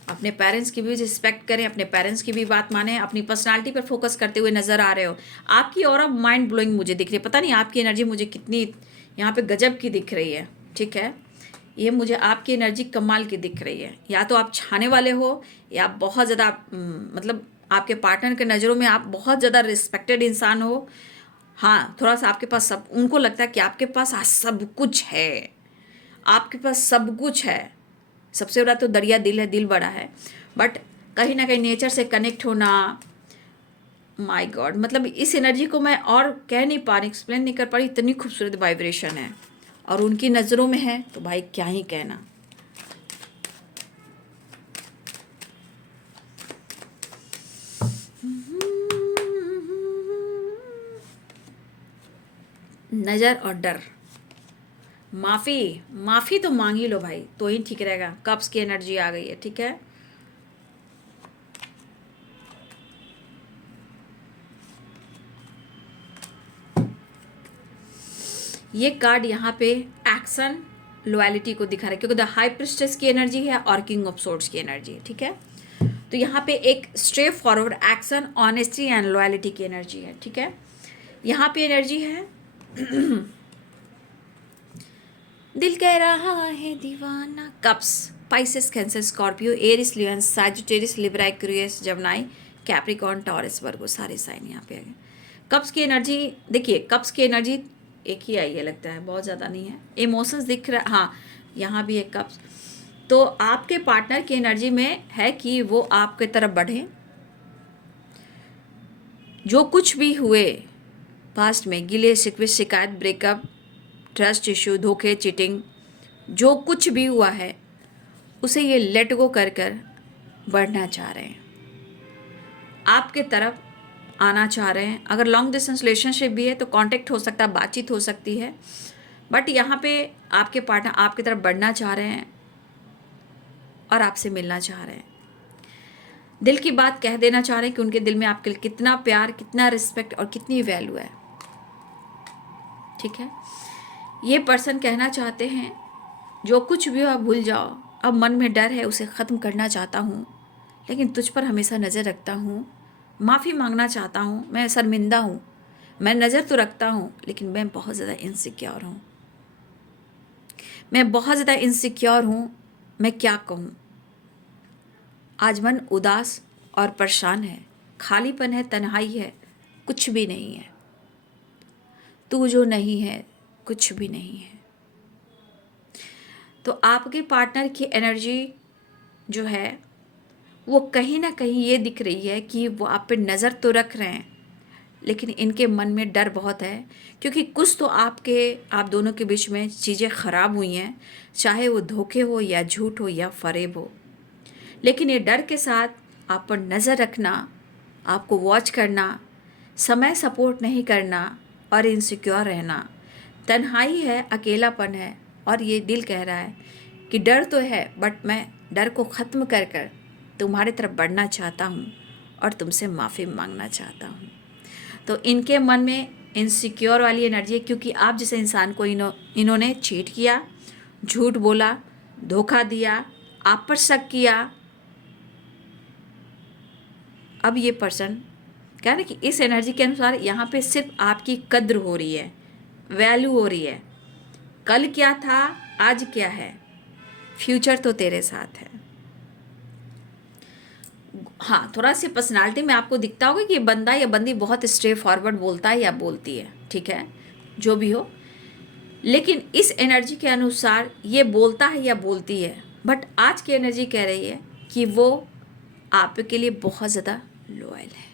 अपने पेरेंट्स की भी रिस्पेक्ट करें, अपने पेरेंट्स की भी बात माने, अपनी पर्सनालिटी पर फोकस करते हुए नज़र आ रहे हो। आपकी ऑरा माइंड ब्लोइंग मुझे दिख रही है, पता नहीं आपकी एनर्जी मुझे कितनी यहाँ पे गजब की दिख रही है। ठीक है, ये मुझे आपकी एनर्जी कमाल की दिख रही है। या तो आप छाने वाले हो, या आप बहुत ज़्यादा मतलब आपके पार्टनर के नज़रों में आप बहुत ज़्यादा रिस्पेक्टेड इंसान हो। हाँ, थोड़ा सा आपके पास सब, उनको लगता है कि आपके पास आज सब कुछ है, आपके पास सब कुछ है। सबसे बड़ा तो दरिया दिल है, दिल बड़ा है। बट कहीं ना कहीं नेचर से कनेक्ट होना, माय गॉड, मतलब इस एनर्जी को मैं और कह नहीं पा रही, एक्सप्लेन नहीं कर पा रही, इतनी खूबसूरत वाइब्रेशन है और उनकी नज़रों में है तो भाई क्या ही कहना। नज़र और डर, माफ़ी तो मांग ही लो भाई, तो ही ठीक रहेगा। कप्स की एनर्जी आ गई है, ठीक है। ये कार्ड यहाँ पे एक्शन लॉयलिटी को दिखा रहा है, क्योंकि द हाई प्रिस्टेस की एनर्जी है और किंग ऑफ सोर्ड्स की एनर्जी है, ठीक है। तो यहाँ पे एक straight forward action, honesty and loyalty की एनर्जी है, ठीक है। यहाँ पे एनर्जी है दिल कह रहा है दीवाना, cups, Pisces, Cancer, Scorpio, Aries, lion, Sagittarius, Libra, Aquarius, Gemini, Capricorn, Taurus, Virgo, सारे साइन यहाँ पे आ गए। कप्स की एनर्जी देखिए, कप्स की एनर्जी एक ही आई है लगता है, बहुत ज़्यादा नहीं है। इमोशंस दिख रहा, हाँ यहाँ भी एक कप्स। तो आपके पार्टनर की एनर्जी में है कि वो आपके तरफ बढ़े। जो कुछ भी हुए पास्ट में, गिले शिकवे, शिकायत, ब्रेकअप, ट्रस्ट इशू, धोखे, चीटिंग, जो कुछ भी हुआ है उसे ये लेट गो कर बढ़ना चाह रहे हैं, आपके तरफ आना चाह रहे हैं। अगर लॉन्ग डिस्टेंस रिलेशनशिप भी है तो कांटेक्ट हो सकता है, बातचीत हो सकती है। बट यहाँ पे आपके पार्टनर आपकी तरफ बढ़ना चाह रहे हैं और आपसे मिलना चाह रहे हैं, दिल की बात कह देना चाह रहे हैं कि उनके दिल में आपके लिए कितना प्यार, कितना रिस्पेक्ट और कितनी वैल्यू है, ठीक है। ये पर्सन कहना चाहते हैं जो कुछ भी हो आप भूल जाओ, अब मन में डर है उसे ख़त्म करना चाहता हूँ, लेकिन तुझ पर हमेशा नज़र रखता हूँ। माफ़ी मांगना चाहता हूँ, मैं शर्मिंदा हूँ, मैं नज़र तो रखता हूँ लेकिन मैं बहुत ज़्यादा इनसिक्योर हूँ, मैं बहुत ज़्यादा इनसिक्योर हूँ, मैं क्या कहूँ। आज मन उदास और परेशान है, खालीपन है, तन्हाई है, कुछ भी नहीं है। तू जो नहीं है कुछ भी नहीं है। तो आपके पार्टनर की एनर्जी जो है वो कहीं ना कहीं ये दिख रही है कि वो आप पे नज़र तो रख रहे हैं, लेकिन इनके मन में डर बहुत है, क्योंकि कुछ तो आप दोनों के बीच में चीज़ें ख़राब हुई हैं, चाहे वो धोखे हो या झूठ हो या फरेब हो। लेकिन ये डर के साथ आप पर नज़र रखना, आपको वॉच करना, समय सपोर्ट नहीं करना और इनसिक्योर रहना, तन्हाई है, अकेलापन है, और ये दिल कह रहा है कि डर तो है बट मैं डर को ख़त्म कर तुम्हारी तरफ बढ़ना चाहता हूँ और तुमसे माफ़ी मांगना चाहता हूँ। तो इनके मन में इनसिक्योर वाली एनर्जी है, क्योंकि आप जैसे इंसान को इन्होंने चीट किया, झूठ बोला, धोखा दिया, आप पर शक किया। अब ये पर्सन क्या है ना कि इस एनर्जी के अनुसार यहाँ पे सिर्फ आपकी कद्र हो रही है, वैल्यू हो रही है। कल क्या था, आज क्या है, फ्यूचर तो तेरे साथ है। हाँ, थोड़ा सी पर्सनालिटी में आपको दिखता होगा कि ये बंदा या बंदी बहुत स्ट्रेट फॉरवर्ड बोलता है या बोलती है, ठीक है, जो भी हो। लेकिन इस एनर्जी के अनुसार ये बोलता है या बोलती है, बट आज की एनर्जी कह रही है कि वो आपके लिए बहुत ज़्यादा लॉयल है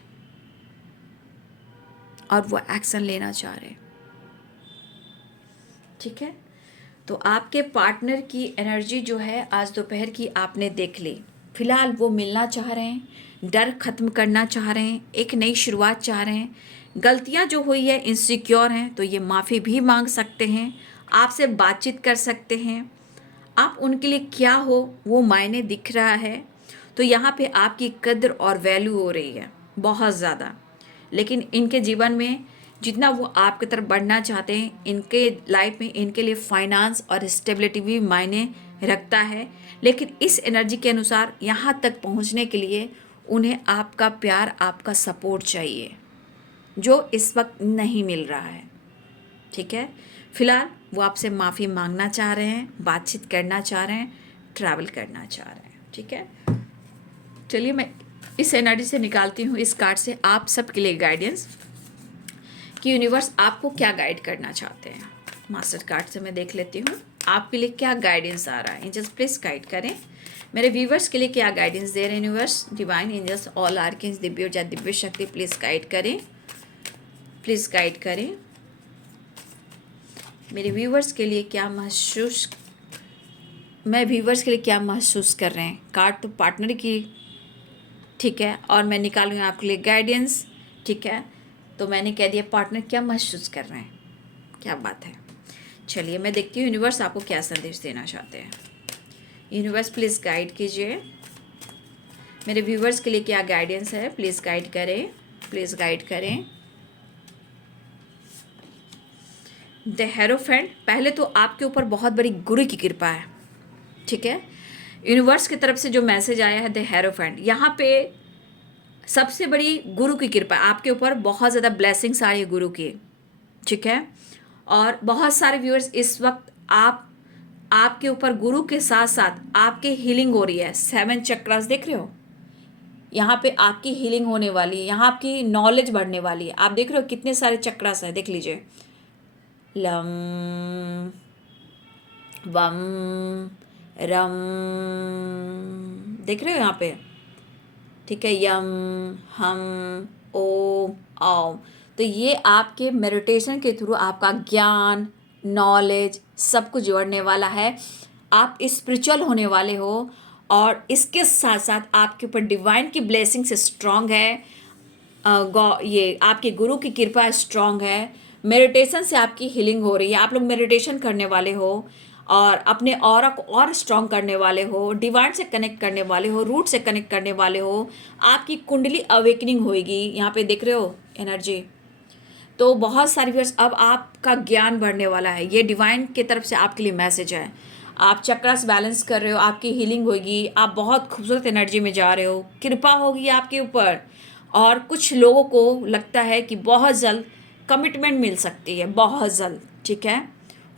और वो एक्शन लेना चाह रहे हैं, ठीक है। तो आपके पार्टनर की एनर्जी जो है आज दोपहर की आपने देख ली। फिलहाल वो मिलना चाह रहे हैं, डर ख़त्म करना चाह रहे हैं, एक नई शुरुआत चाह रहे हैं। गलतियां जो हुई है, इनसिक्योर हैं तो ये माफ़ी भी मांग सकते हैं, आपसे बातचीत कर सकते हैं। आप उनके लिए क्या हो वो मायने दिख रहा है। तो यहाँ पे आपकी कद्र और वैल्यू हो रही है बहुत ज़्यादा। लेकिन इनके जीवन में जितना वो आपकी तरफ बढ़ना चाहते हैं, इनके लाइफ में इनके लिए फाइनेंस और स्टेबिलिटी भी मायने रखता है। लेकिन इस एनर्जी के अनुसार यहाँ तक पहुँचने के लिए उन्हें आपका प्यार, आपका सपोर्ट चाहिए, जो इस वक्त नहीं मिल रहा है, ठीक है। फ़िलहाल वो आपसे माफ़ी मांगना चाह रहे हैं, बातचीत करना चाह रहे हैं, ट्रैवल करना चाह रहे हैं। ठीक है, चलिए मैं इस एनर्जी से निकालती हूँ, इस कार्ड से आप सबके लिए गाइडेंस कि यूनिवर्स आपको क्या गाइड करना चाहते हैं। मास्टर कार्ड से मैं देख लेती हूँ आपके लिए क्या गाइडेंस आ रहा है। एंजल्स प्लीज़ गाइड करें मेरे व्यूवर्स के लिए, क्या गाइडेंस दे रहे हैं universe, divine angels, all आर्केंस, Divya ऊर्जा, दिव्य शक्ति, प्लीज़ गाइड करें, प्लीज़ गाइड करें मेरे व्यूवर्स के लिए क्या महसूस, मैं व्यूवर्स के लिए क्या महसूस कर रहे हैं। कार्ड तो पार्टनर की, ठीक है, और मैं निकालूंगी आपके लिए गाइडेंस। ठीक है, तो मैंने कह दिया पार्टनर क्या महसूस कर रहे हैं, क्या बात है। चलिए मैं देखती हूँ यूनिवर्स आपको क्या संदेश देना चाहते हैं। यूनिवर्स प्लीज़ गाइड कीजिए मेरे व्यूवर्स के लिए, क्या गाइडेंस है, प्लीज़ गाइड करें, प्लीज़ गाइड करें। द हेरोफेंट, पहले तो आपके ऊपर बहुत बड़ी गुरु की कृपा है। ठीक है, यूनिवर्स की तरफ से जो मैसेज आया है द हेरोफेंट, यहाँ पे सबसे बड़ी गुरु की कृपा आपके ऊपर, बहुत ज़्यादा ब्लेसिंग्स आ रही है गुरु की। ठीक है, और बहुत सारे व्यूअर्स इस वक्त आपके ऊपर गुरु के साथ साथ आपके हीलिंग हो रही है। 7 चक्रास देख रहे हो, यहाँ पे आपकी हीलिंग होने वाली है, यहाँ आपकी नॉलेज बढ़ने वाली है। आप देख रहे हो कितने सारे चक्रास हैं, देख लीजिए, लम वम रम, देख रहे हो यहाँ पे। ठीक है, यम हम ओम आओ, तो ये आपके मेडिटेशन के थ्रू आपका ज्ञान, नॉलेज सब कुछ जोड़ने वाला है। आप स्पिरिचुअल होने वाले हो, और इसके साथ साथ आपके ऊपर डिवाइन की ब्लेसिंग से स्ट्रांग है। ये आपके गुरु की कृपा स्ट्रांग है। मेडिटेशन से आपकी हीलिंग हो रही है, आप लोग मेडिटेशन करने वाले हो और अपने ऑरा को और स्ट्रांग करने वाले हो, डिवाइन से कनेक्ट करने वाले हो, रूट से कनेक्ट करने वाले हो। आपकी कुंडली अवेकनिंग होएगी, यहाँ पे देख रहे हो एनर्जी। तो बहुत सारी व्यूअर्स, अब आपका ज्ञान बढ़ने वाला है, ये डिवाइन की तरफ से आपके लिए मैसेज है। आप चक्रास बैलेंस कर रहे हो, आपकी हीलिंग होगी, आप बहुत खूबसूरत एनर्जी में जा रहे हो, कृपा होगी आपके ऊपर। और कुछ लोगों को लगता है कि बहुत जल्द कमिटमेंट मिल सकती है, बहुत जल्द। ठीक है,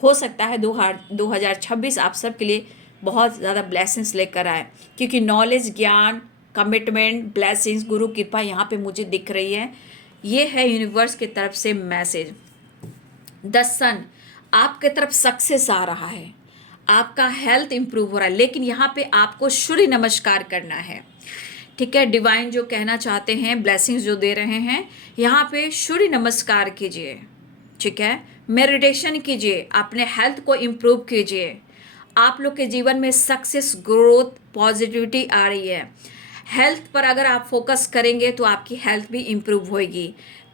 हो सकता है 2026 आप सब के लिए बहुत ज़्यादा ब्लेसिंग्स लेकर आए, क्योंकि नॉलेज, ज्ञान, कमिटमेंट, ब्लेसिंग्स, गुरु कृपा यहाँ पे मुझे दिख रही है। ये है यूनिवर्स की तरफ से मैसेज। द सन, आपके तरफ सक्सेस आ रहा है, आपका हेल्थ इंप्रूव हो रहा है, लेकिन यहाँ पे आपको सूर्य नमस्कार करना है। ठीक है, डिवाइन जो कहना चाहते हैं, ब्लेसिंग्स जो दे रहे हैं, यहाँ पे सूर्य नमस्कार कीजिए। ठीक है, मेडिटेशन कीजिए, अपने हेल्थ को इम्प्रूव कीजिए। आप लोग के जीवन में सक्सेस, ग्रोथ, पॉजिटिविटी आ रही है। हेल्थ पर अगर आप फोकस करेंगे तो आपकी हेल्थ भी इम्प्रूव होएगी।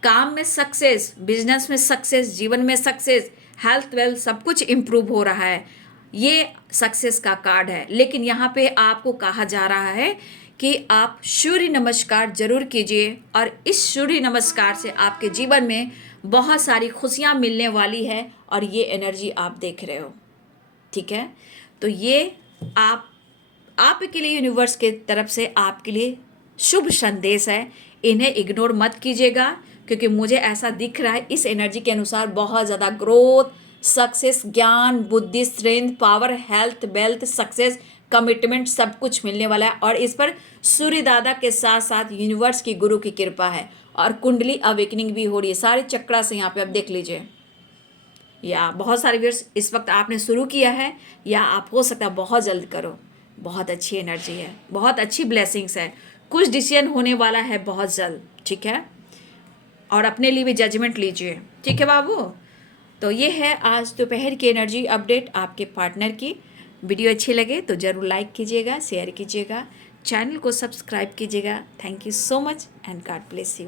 काम में सक्सेस, बिजनेस में सक्सेस, जीवन में सक्सेस, हेल्थ, वेल्थ सब कुछ इम्प्रूव हो रहा है। ये सक्सेस का कार्ड है। लेकिन यहाँ पे आपको कहा जा रहा है कि आप सूर्य नमस्कार जरूर कीजिए, और इस सूर्य नमस्कार से आपके जीवन में बहुत सारी खुशियाँ मिलने वाली है, और ये एनर्जी आप देख रहे हो। ठीक है, तो ये आपके लिए यूनिवर्स के तरफ से आपके लिए शुभ संदेश है। इन्हें इग्नोर मत कीजिएगा, क्योंकि मुझे ऐसा दिख रहा है इस एनर्जी के अनुसार बहुत ज़्यादा ग्रोथ, सक्सेस, ज्ञान, बुद्धि, strength, power, health, wealth, success, commitment सब कुछ मिलने वाला है। और इस पर सूर्य दादा के साथ साथ यूनिवर्स की गुरु की कृपा है, और कुंडली अवेकनिंग भी हो रही है सारे चक्रा से। यहाँ पे आप देख लीजिए, या बहुत सारे व्यूअर्स इस वक्त आपने शुरू किया है, या आप हो सकता है बहुत जल्द करो। बहुत अच्छी एनर्जी है, बहुत अच्छी ब्लेसिंग्स है, कुछ डिसीजन होने वाला है बहुत जल्द। ठीक है, और अपने लिए भी जजमेंट लीजिए। ठीक है बाबू, तो ये है आज दोपहर की एनर्जी अपडेट आपके पार्टनर की। वीडियो अच्छी लगे तो ज़रूर लाइक कीजिएगा, शेयर कीजिएगा, चैनल को सब्सक्राइब कीजिएगा। Thank you so much and God bless you.